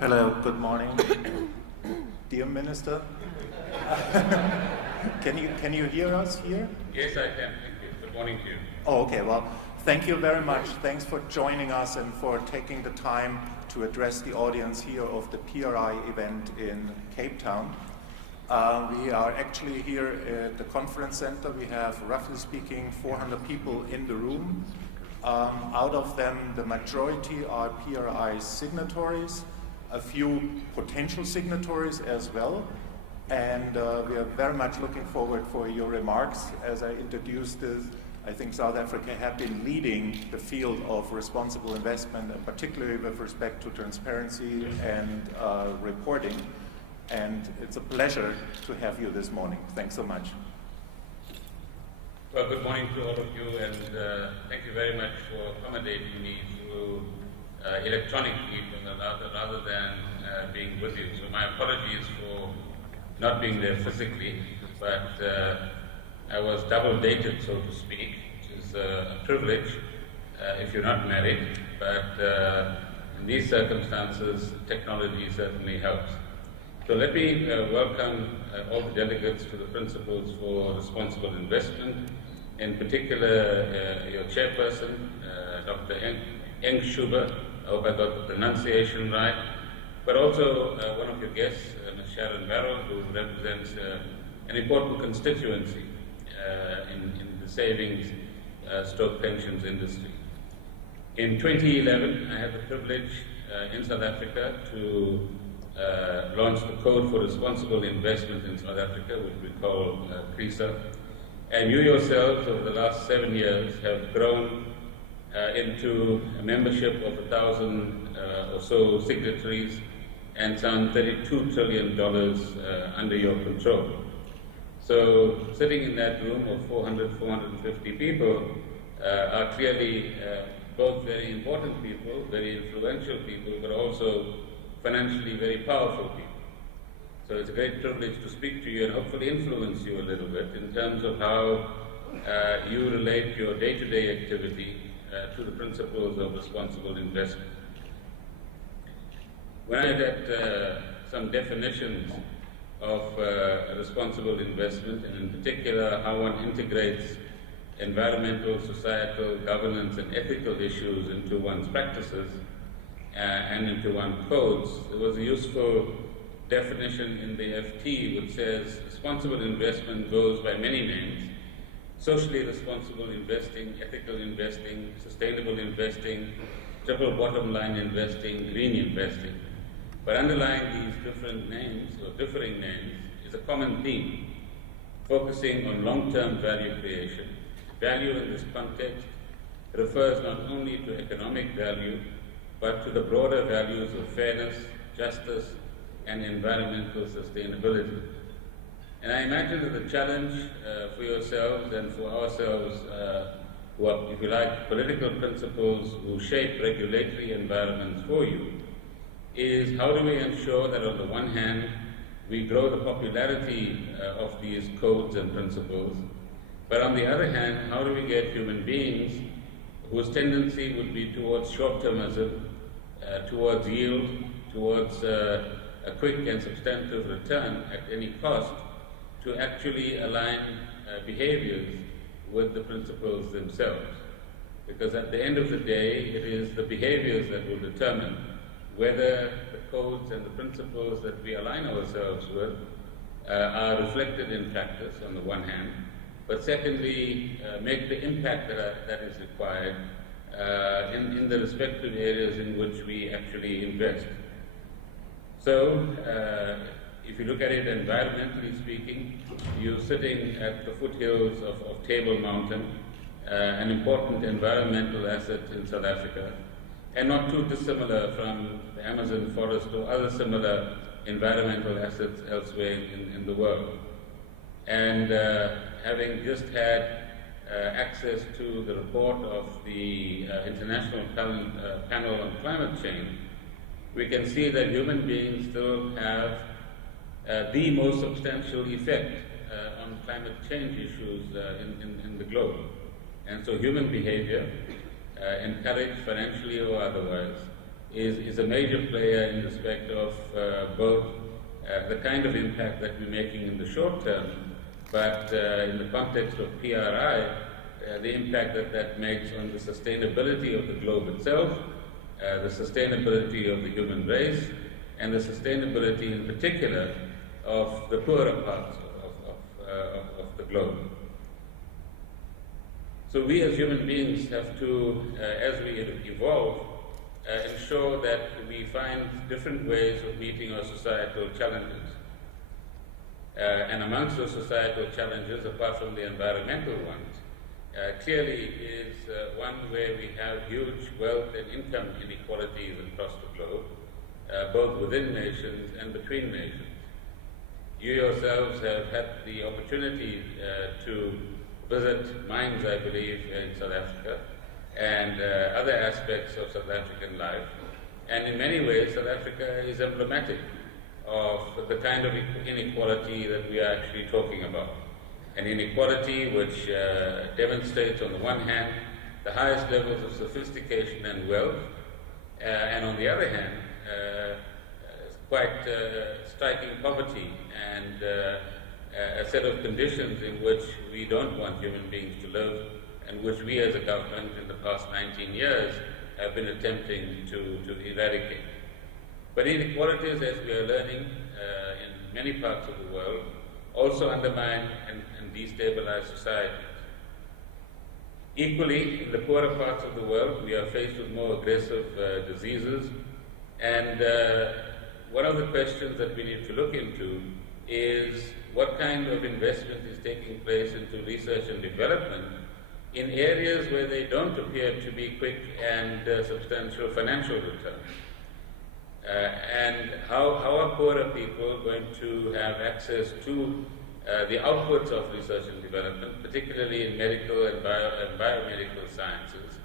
Hello, good morning. Dear Minister, can you hear us here? Yes, I can. Thank you. Good morning to you. Oh, okay. Well, thank you very much. Thanks for joining us and for taking the time to address the audience here of the PRI event in Cape Town. We are actually here at the conference center. We have, roughly speaking, 400 people in the room. Out of them, the majority are PRI signatories, a few potential signatories as well. And we are very much looking forward for your remarks. As I introduced this, I think South Africa has been leading the field of responsible investment, and particularly with respect to transparency and reporting. And it's a pleasure to have you this morning. Thanks so much. Well, good morning to all of you, and thank you very much for accommodating me through electronic meeting rather than being with you. So my apologies for not being there physically, but I was double dated, so to speak, which is a privilege if you're not married, but in these circumstances, technology certainly helps. So let me welcome all the delegates to the Principles for Responsible Investment, in particular your chairperson, Dr. Eng Schuber. I hope I got the pronunciation right, but also one of your guests, Ms. Sharon Merrill, who represents an important constituency in the savings stroke pensions industry. In 2011, I had the privilege in South Africa to launched the Code for Responsible Investment in South Africa, which we call PRI. And you yourselves, over the last 7 years, have grown into a membership of 1,000 or so signatories and some $32 trillion under your control. So sitting in that room of 450 people are clearly both very important people, very influential people, but also financially very powerful people. So it's a great privilege to speak to you and hopefully influence you a little bit in terms of how you relate your day-to-day activity to the principles of responsible investment. When I look at some definitions of responsible investment, and in particular how one integrates environmental, societal, governance and ethical issues into one's practices, and into one codes, there was a useful definition in the FT which says responsible investment goes by many names: socially responsible investing, ethical investing, sustainable investing, triple bottom line investing, green investing. But underlying these different names, or differing names, is a common theme, focusing on long-term value creation. Value in this context refers not only to economic value, but to the broader values of fairness, justice, and environmental sustainability. And I imagine that the challenge for yourselves and for ourselves, who are, if you like, political principles who shape regulatory environments for you, is how do we ensure that on the one hand, we grow the popularity of these codes and principles, but on the other hand, how do we get human beings whose tendency would be towards short-termism, towards yield, towards a quick and substantive return at any cost, to actually align behaviors with the principles themselves. Because at the end of the day, it is the behaviors that will determine whether the codes and the principles that we align ourselves with are reflected in practice on the one hand, but secondly, make the impact that is required in the respective areas in which we actually invest. So, if you look at it environmentally speaking, you're sitting at the foothills of Table Mountain, an important environmental asset in South Africa, and not too dissimilar from the Amazon forest or other similar environmental assets elsewhere in the world. And having just had access to the report of the International Panel on Climate Change, we can see that human beings still have the most substantial effect on climate change issues in the globe. And so human behavior, encouraged financially or otherwise, is a major player in respect of both the kind of impact that we're making in the short term, but in the context of PRI, the impact that that makes on the sustainability of the globe itself, the sustainability of the human race, and the sustainability in particular of the poorer parts of the globe. So we as human beings have to, as we evolve, ensure that we find different ways of meeting our societal challenges. And amongst those societal challenges, apart from the environmental ones, clearly is one where we have huge wealth and income inequalities across the globe, both within nations and between nations. You yourselves have had the opportunity to visit mines, I believe, in South Africa, and other aspects of South African life. And in many ways, South Africa is emblematic of the kind of inequality that we are actually talking about. An inequality which demonstrates, on the one hand, the highest levels of sophistication and wealth, and on the other hand, quite striking poverty and a set of conditions in which we don't want human beings to live, and which we as a government in the past 19 years have been attempting to eradicate. But inequalities, as we are learning in many parts of the world, also undermine and destabilize societies. Equally, in the poorer parts of the world, we are faced with more aggressive diseases, and one of the questions that we need to look into is what kind of investment is taking place into research and development in areas where they don't appear to be quick and substantial financial returns. And how are poorer people going to have access to the outputs of research and development, particularly in medical and biomedical sciences,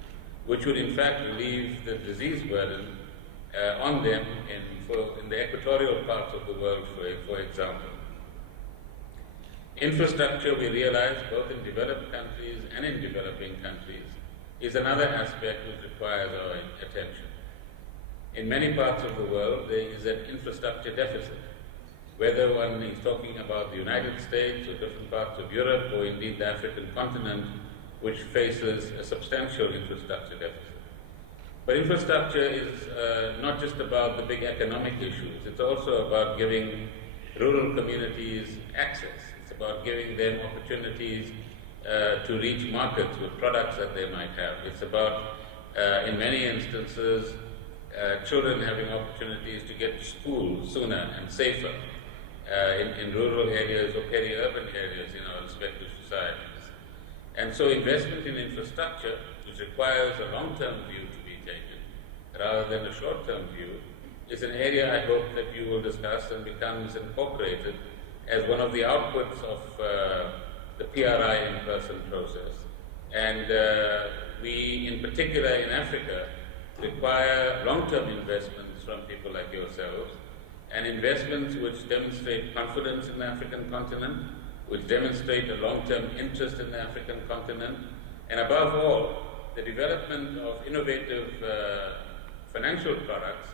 which would in fact relieve the disease burden on them in the equatorial parts of the world, for example. Infrastructure, we realize, both in developed countries and in developing countries, is another aspect which requires our attention. In many parts of the world, there is an infrastructure deficit. Whether one is talking about the United States or different parts of Europe or indeed the African continent, which faces a substantial infrastructure deficit. But infrastructure is not just about the big economic issues, it's also about giving rural communities access. It's about giving them opportunities to reach markets with products that they might have. It's about, in many instances, children having opportunities to get to school sooner and safer in rural areas or peri-urban areas in our respective societies. And so investment in infrastructure, which requires a long-term view to be taken rather than a short-term view, is an area I hope that you will discuss and becomes incorporated as one of the outputs of the PRI in-person process. And we, in particular in Africa, require long-term investments from people like yourselves, and investments which demonstrate confidence in the African continent, which demonstrate a long-term interest in the African continent, and above all, the development of innovative financial products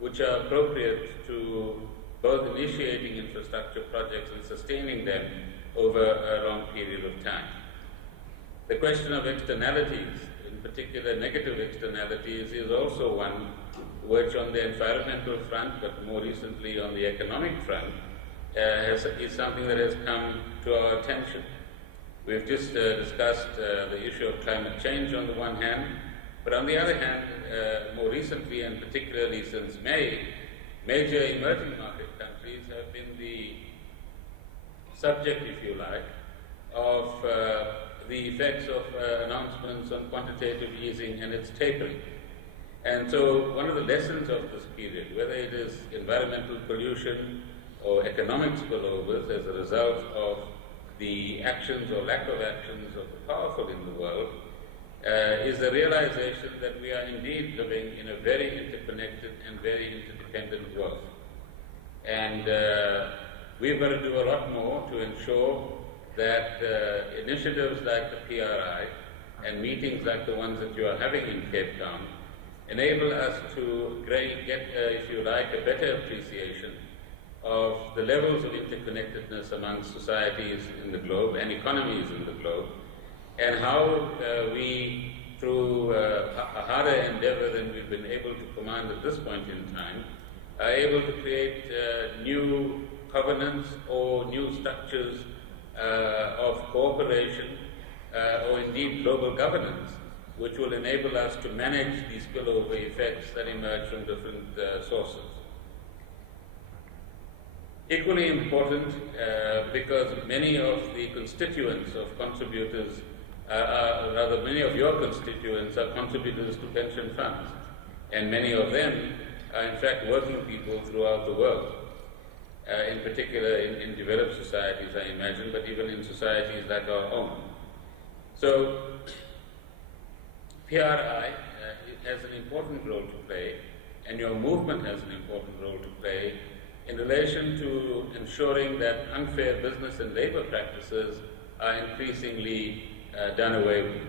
which are appropriate to both initiating infrastructure projects and sustaining them over a long period of time. The question of externalities, in particular negative externalities, is also one which on the environmental front, but more recently on the economic front, is something that has come to our attention. We've just discussed the issue of climate change on the one hand, but on the other hand, more recently and particularly since May, major emerging market countries have been the subject, if you like, of the effects of announcements on quantitative easing and its tapering. And so one of the lessons of this period, whether it is environmental pollution or economic spillovers as a result of the actions or lack of actions of the powerful in the world, is the realization that we are indeed living in a very interconnected and very interdependent world. And we've got to do a lot more to ensure that initiatives like the PRI and meetings like the ones that you are having in Cape Town enable us to get, if you like, a better appreciation of the levels of interconnectedness among societies in the globe and economies in the globe, and how we, through a harder endeavor than we've been able to command at this point in time, are able to create new covenants or new structures of cooperation or indeed global governance, which will enable us to manage these spillover effects that emerge from different sources. Equally important, because many of the constituents of contributors, rather many of your constituents are contributors to pension funds, and many of them are in fact working people throughout the world, in particular in developed societies, I imagine, but even in societies like our own. So, PRI has an important role to play, and your movement has an important role to play in relation to ensuring that unfair business and labor practices are increasingly done away with.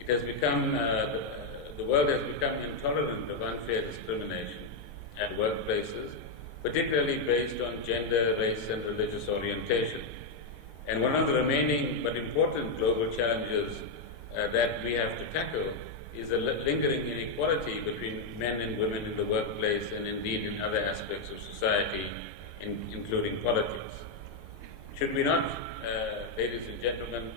It has become, the world has become intolerant of unfair discrimination at workplaces, particularly based on gender, race, and religious orientation. And one of the remaining but important global challenges that we have to tackle is the lingering inequality between men and women in the workplace and indeed in other aspects of society, including politics. Should we not, ladies and gentlemen,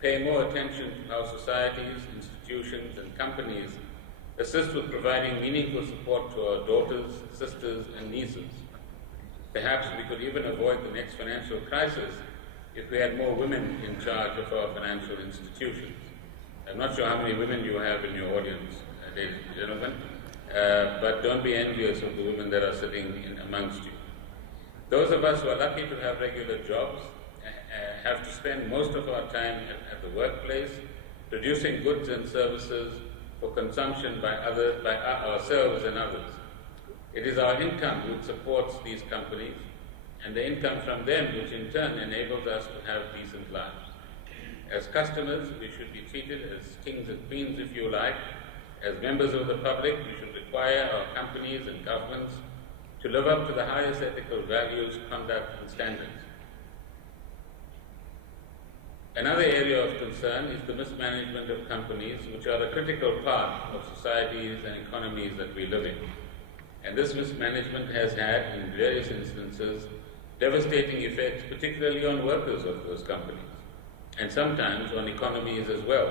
pay more attention to how societies, institutions, and companies assist with providing meaningful support to our daughters, sisters, and nieces? Perhaps we could even avoid the next financial crisis if we had more women in charge of our financial institutions. I'm not sure how many women you have in your audience, ladies and gentlemen, but don't be envious of the women that are sitting amongst you. Those of us who are lucky to have regular jobs have to spend most of our time at the workplace producing goods and services for consumption by ourselves and others. It is our income which supports these companies, and the income from them which in turn enables us to have decent lives. As customers, we should be treated as kings and queens, if you like. As members of the public, we should require our companies and governments to live up to the highest ethical values, conduct, and standards. Another area of concern is the mismanagement of companies, which are a critical part of societies and economies that we live in. And this mismanagement has had, in various instances, devastating effects, particularly on workers of those companies, and sometimes on economies as well.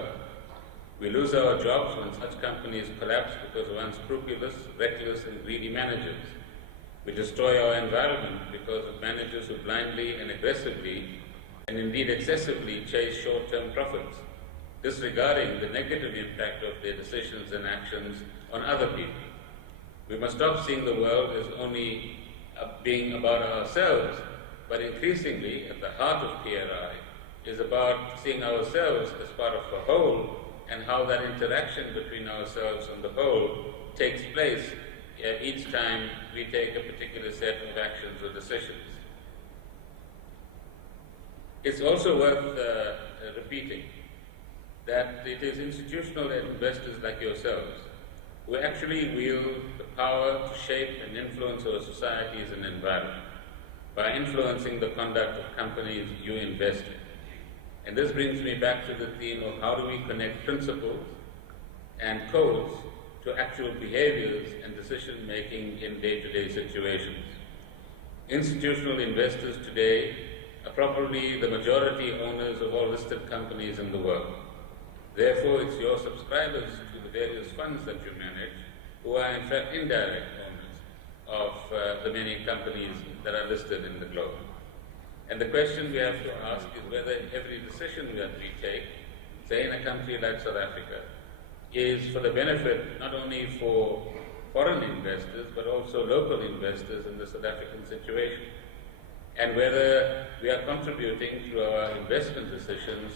We lose our jobs when such companies collapse because of unscrupulous, reckless, and greedy managers. We destroy our environment because of managers who blindly and aggressively, and indeed excessively, chase short-term profits, disregarding the negative impact of their decisions and actions on other people. We must stop seeing the world as only being about ourselves, but increasingly, at the heart of PRI, is about seeing ourselves as part of a whole, and how that interaction between ourselves and the whole takes place each time we take a particular set of actions or decisions. It's also worth repeating that it is institutional investors like yourselves who actually wield the power to shape and influence our societies and environment by influencing the conduct of companies you invest in. And this brings me back to the theme of how do we connect principles and codes to actual behaviors and decision-making in day-to-day situations. Institutional investors today are probably the majority owners of all listed companies in the world. Therefore, it's your subscribers to the various funds that you manage who are in fact indirect owners of the many companies that are listed in the globe. And the question we have to ask is whether every decision that we take, say in a country like South Africa, is for the benefit not only for foreign investors but also local investors in the South African situation, and whether we are contributing through our investment decisions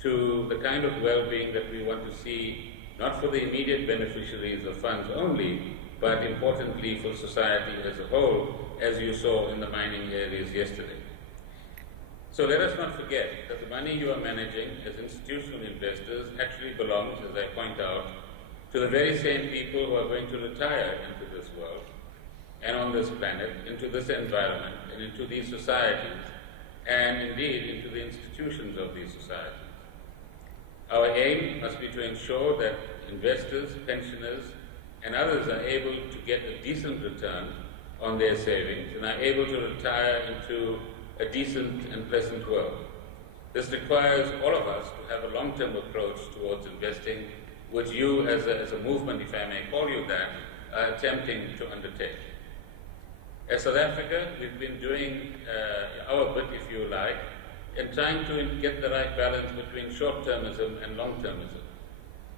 to the kind of well-being that we want to see, not for the immediate beneficiaries of funds only, but importantly for society as a whole, as you saw in the mining areas yesterday. So let us not forget that the money you are managing as institutional investors actually belongs, as I point out, to the very same people who are going to retire into this world and on this planet, into this environment, and into these societies, and indeed into the institutions of these societies. Our aim must be to ensure that investors, pensioners, and others are able to get a decent return on their savings and are able to retire into a decent and pleasant world. This requires all of us to have a long-term approach towards investing, which you, as a movement, if I may call you that, are attempting to undertake. As South Africa, we've been doing our bit, if you like, in trying to get the right balance between short-termism and long-termism,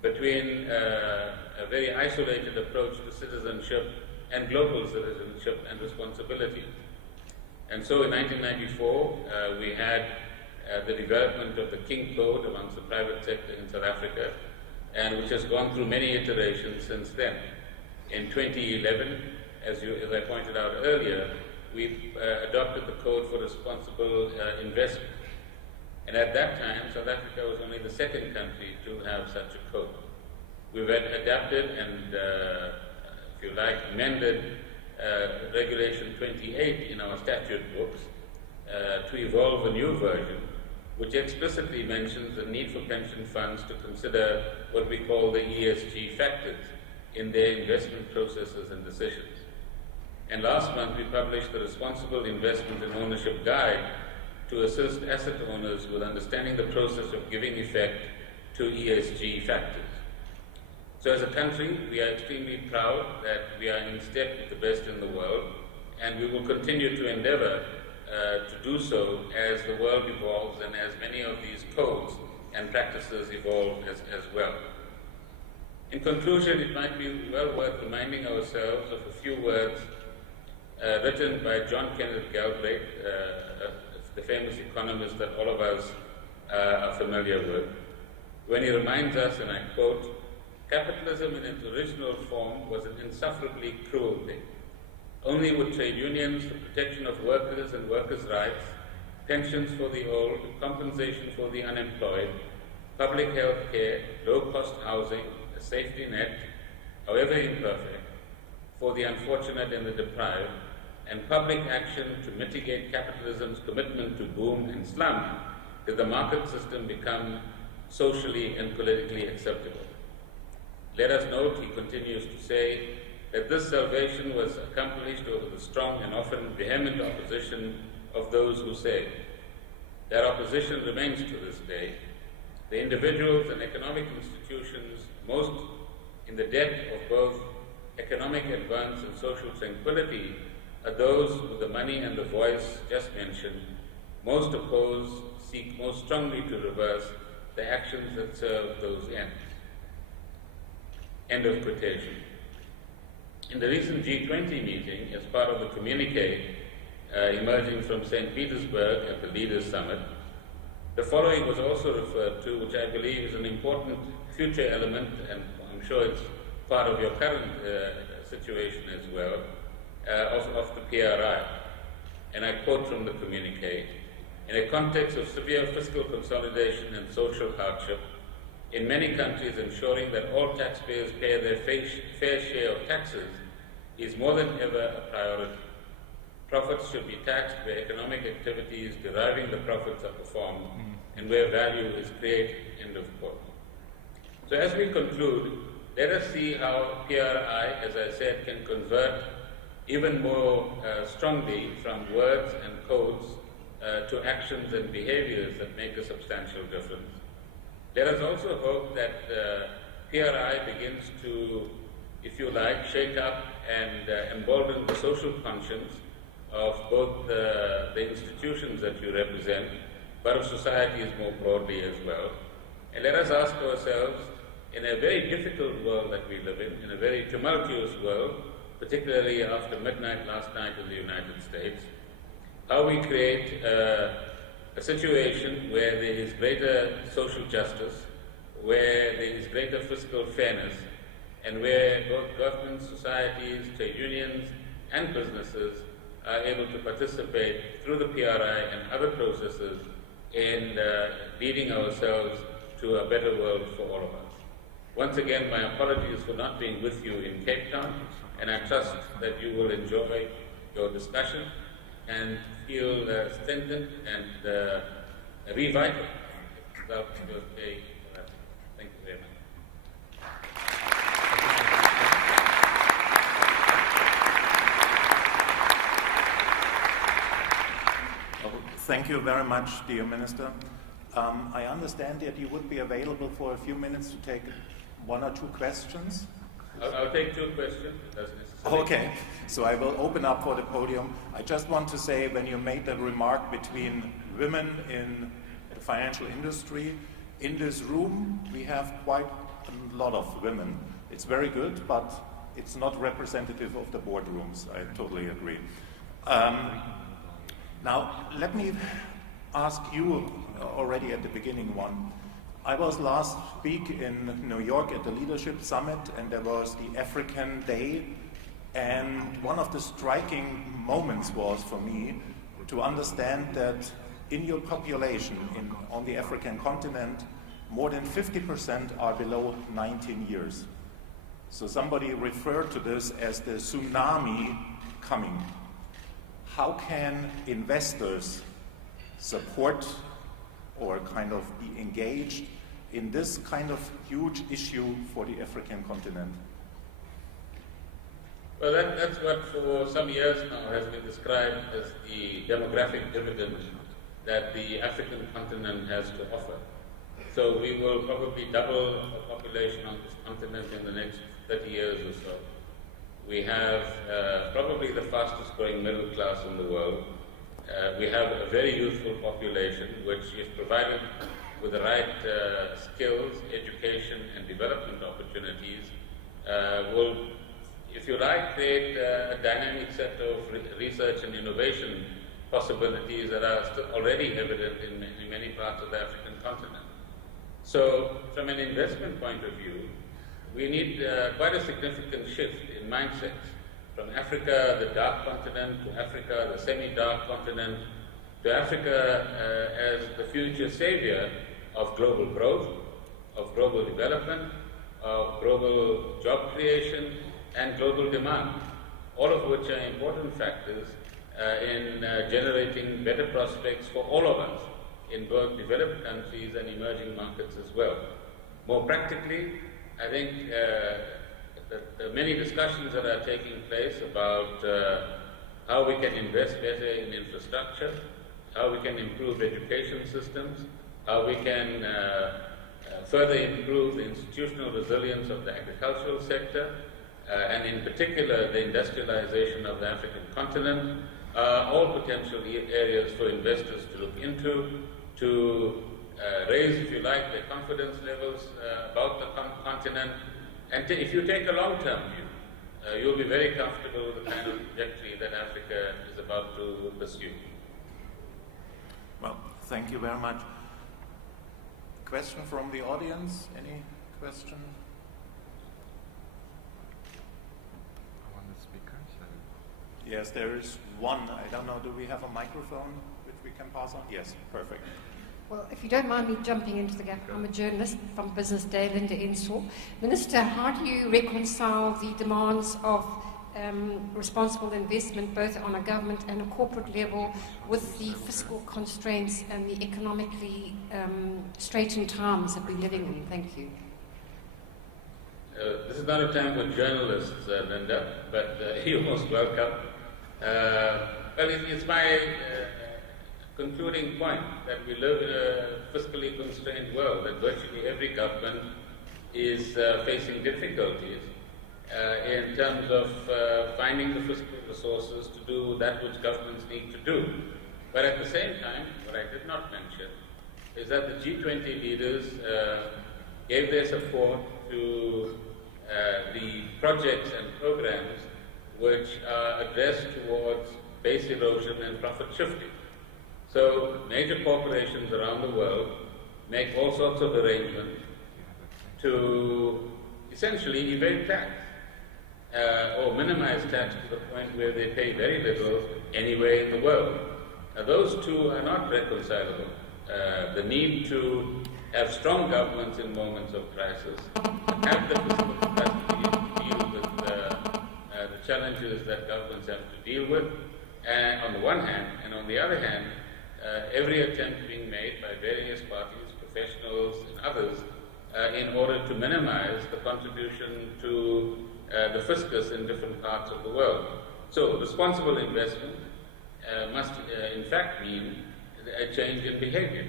between a very isolated approach to citizenship and global citizenship and responsibility. And so in 1994, we had the development of the King Code amongst the private sector in South Africa, and which has gone through many iterations since then. In 2011, as I pointed out earlier, we adopted the Code for Responsible Investment. And at that time, South Africa was only the second country to have such a code. We've adapted and, if you like, amended Regulation 28 in our statute books to evolve a new version, which explicitly mentions the need for pension funds to consider what we call the ESG factors in their investment processes and decisions. And last month we published the Responsible Investment and Ownership Guide to assist asset owners with understanding the process of giving effect to ESG factors. So as a country, we are extremely proud that we are in step with the best in the world, and we will continue to endeavor to do so as the world evolves and as many of these codes and practices evolve as well. In conclusion, it might be well worth reminding ourselves of a few words written by John Kenneth Galbraith, the famous economist that all of us are familiar with, when he reminds us, and I quote, "Capitalism in its original form was an insufferably cruel thing. Only with trade unions, the protection of workers and workers' rights, pensions for the old, compensation for the unemployed, public health care, low-cost housing, a safety net, however imperfect, for the unfortunate and the deprived, and public action to mitigate capitalism's commitment to boom and slump, did the market system become socially and politically acceptable. Let us note," he continues to say, "that this salvation was accomplished over the strong and often vehement opposition of those who say. That opposition remains to this day. The individuals and economic institutions most in the depth of both economic advance and social tranquility are those with the money and the voice just mentioned, most oppose, seek most strongly to reverse the actions that serve those ends." End of quotation. In the recent G20 meeting, as part of the communique emerging from St. Petersburg at the Leaders' Summit, the following was also referred to, which I believe is an important future element, and I'm sure it's part of your current situation as well, of the PRI. And I quote from the communique, "In a context of severe fiscal consolidation and social hardship, in many countries ensuring that all taxpayers pay their fair share of taxes is more than ever a priority. Profits should be taxed where economic activities deriving the profits are performed and where value is created." End of quote. So as we conclude, let us see how PRI, as I said, can convert even more strongly from words and codes to actions and behaviors that make a substantial difference. Let us also hope that PRI begins to, if you like, shake up and embolden the social conscience of both the institutions that you represent, but of societies more broadly as well. And let us ask ourselves, in a very difficult world that we live in a very tumultuous world, particularly after midnight last night in the United States, how we create a situation where there is greater social justice, where there is greater fiscal fairness, and where both governments, societies, trade unions, and businesses are able to participate through the PRI and other processes in leading ourselves to a better world for all of us. Once again, my apologies for not being with you in Cape Town, and I trust that you will enjoy your discussion and feel strengthened and revitalized. Thank you very much. Thank you very much, dear Minister. I understand that you would be available for a few minutes to take one or two questions. I'll take two questions. That's necessary. Okay, so I will open up for the podium. I just want to say, when you made the remark between women in the financial industry, in this room we have quite a lot of women. It's very good, but it's not representative of the boardrooms. I totally agree. Now, let me ask you already at the beginning one. I was last week in New York at the Leadership Summit, and there was the African Day, and one of the striking moments was for me to understand that in your population on the African continent, more than 50% are below 19 years. So somebody referred to this as the tsunami coming. How can investors support or kind of be engaged in this kind of huge issue for the African continent? Well, that's what for some years now has been described as the demographic dividend that the African continent has to offer. So we will probably double the population on this continent in the next 30 years or so. We have probably the fastest growing middle class in the world. We have a very youthful population which, if provided with the right skills, education and development opportunities, will, if you like, create a dynamic set of research and innovation possibilities that are still already evident in many parts of the African continent. So from an investment point of view, we need quite a significant shift in mindsets. From Africa, the dark continent, to Africa, the semi-dark continent, to Africa as the future savior of global growth, of global development, of global job creation, and global demand, all of which are important factors in generating better prospects for all of us in both developed countries and emerging markets as well. More practically, I think the many discussions that are taking place about how we can invest better in infrastructure, how we can improve education systems, how we can further improve the institutional resilience of the agricultural sector, and in particular the industrialization of the African continent, all potential areas for investors to look into, to raise, if you like, their confidence levels about the continent. And if you take a long-term view, you'll be very comfortable with the kind of trajectory that Africa is about to pursue. Well, thank you very much. Question from the audience? Any question? Yes, there is one. I don't know, do we have a microphone which we can pass on? Yes, perfect. Well, if you don't mind me jumping into the gap, I'm a journalist from Business Day, Linda Ensor. Minister, how do you reconcile the demands of responsible investment, both on a government and a corporate level, with the fiscal constraints and the economically straitened times that we're living in? Thank you. This is not a time for journalists, Linda, but you're most welcome. Well, it's my concluding point that we live in a fiscally constrained world, that virtually every government is facing difficulties in terms of finding the fiscal resources to do that which governments need to do. But at the same time, what I did not mention is that the G20 leaders gave their support to the projects and programs which are addressed towards base erosion and profit shifting. So major corporations around the world make all sorts of arrangements to essentially evade tax or minimize tax to the point where they pay very little anywhere in the world. Now, those two are not reconcilable. The need to have strong governments in moments of crisis, have the fiscal capacity to deal with the challenges that governments have to deal with, and on the one hand, and on the other hand, every attempt being made by various parties, professionals and others, in order to minimize the contribution to the fiscus in different parts of the world. So responsible investment must in fact mean a change in behavior.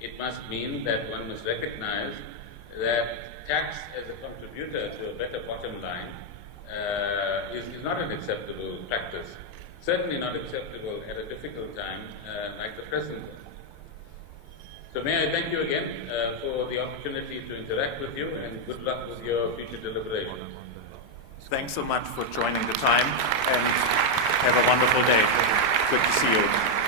It must mean that one must recognize that tax as a contributor to a better bottom line is not an acceptable practice. Certainly not acceptable at a difficult time like the present one. So may I thank you again for the opportunity to interact with you, and good luck with your future deliberations. Thanks so much for joining the time, and have a wonderful day. Good to see you.